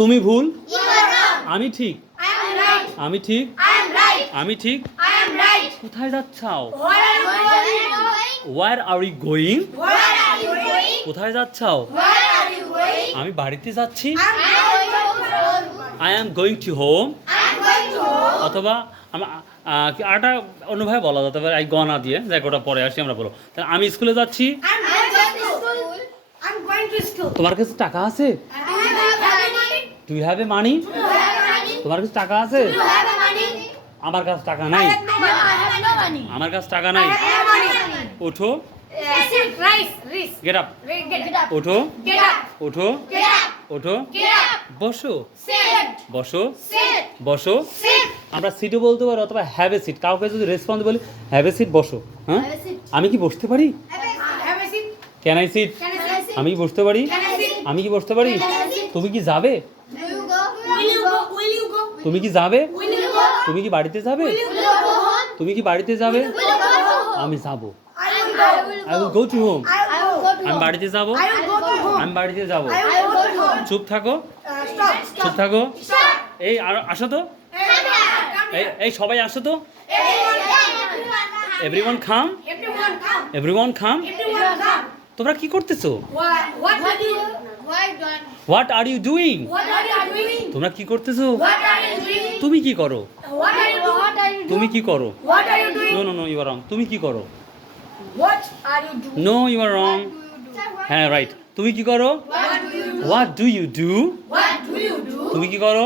তুমি ভুল? আমি ঠিক। আমি ঠিক। আমি ঠিক। কোথায় যাচ্ছাও? ওয়ার আর ইউ গোয়িং কোথায় যাচ্ছাও? আমি বাড়িতে যাচ্ছি। I am going to home অথবা আরেকটা অন্যভাবে বলা যেতে পারে এই গনা দিয়ে। যে ওটা পরে আসি আমরা বলো। তাহলে আমি স্কুলে যাচ্ছি। তোমার কাছে টাকা আছে? টু হ্যাভ মানি তোমার কাছে টাকা আছে? আমার কাছে টাকা নাই। আমার কাছে টাকা নাই। ওঠো। গেট ওঠো। ওঠো। ওঠো। বসো। বসো। বসো। আমরা সিটও বলতে পারি অথবা হ্যাভ কাউকে যদি রেসপন্স বলি হ্যাভ সিট বসো। হ্যাঁ? আমি কি বসতে পারি? ক্যান আই সিট আমি কি বসতে পারি? আমি কি বসতে পারি? তুমি কি যাবে? তুমি কি যাবে? তুমি কি বাড়িতে যাবে? তুমি কি বাড়িতে যাবে? আমি যাব। আমি গৌতু হোম আমি বাড়িতে যাব? আমি বাড়িতে যাব। চুপ থাকো। চুপ থাকো। এই আসো তো। এই সবাই আসো তো। এভরিওয়ান খাম এভরিওয়ান খাম তোমরা কি করতেছ? হোয়াট আর ইউ ডুইং তোমরা কি করতেছো? তুমি কি করো? তুমি কি করো? No no no you are wrong তুমি কি করো? নো ইউ আর রং হ্যাঁ রাইট তুমি কি করো? হোয়াট ডু ইউ ডু তুমি কি করো?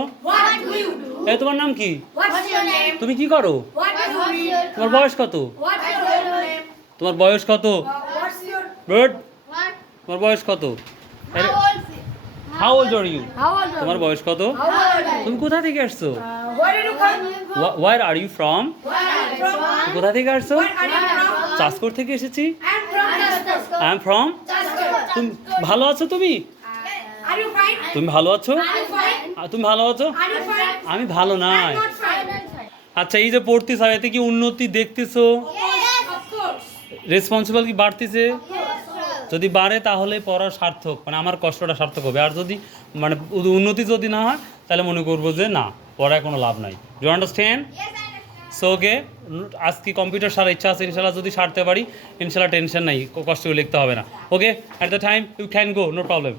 হ্যাঁ তোমার নাম কি? তুমি কি করো? তোমার বয়স কত? তোমার বয়স কত? তোমার বয়স কত? How old are you How old are তোমার বয়স কত? তুমি কোথা থেকে আসছো Uh? Where are you from Where are you from? কোথা থেকে আসছো? চাষকোট থেকে এসেছি I'm from Jasper. I am from. তুমি ভালো আছো তুমি? তুমি ভালো আছো? তুমি ভালো আছো? আমি ভালো নাই. আচ্ছা এই যে পড়তেছ এতে কি উন্নতি দেখতেছো. রেসপন্সিবল কি বাড়তেছে যদি বাড়ে তাহলে পড়া সার্থক মানে আমার কষ্টটা সার্থক হবে। আর যদি মানে উন্নতি যদি না হয় তাহলে মনে করব যে না পড়ায় কোনো লাভ নাই। ইউ আন্ডারস্ট্যান্ড সো ওকে আজকে কম্পিউটার সারা ইচ্ছা আছে? ইনশাল্লাহ যদি সারতে পারি ইনশাল্লাহ টেনশন নাই কষ্ট লিখতে হবে না। Okay at the time you can go no problem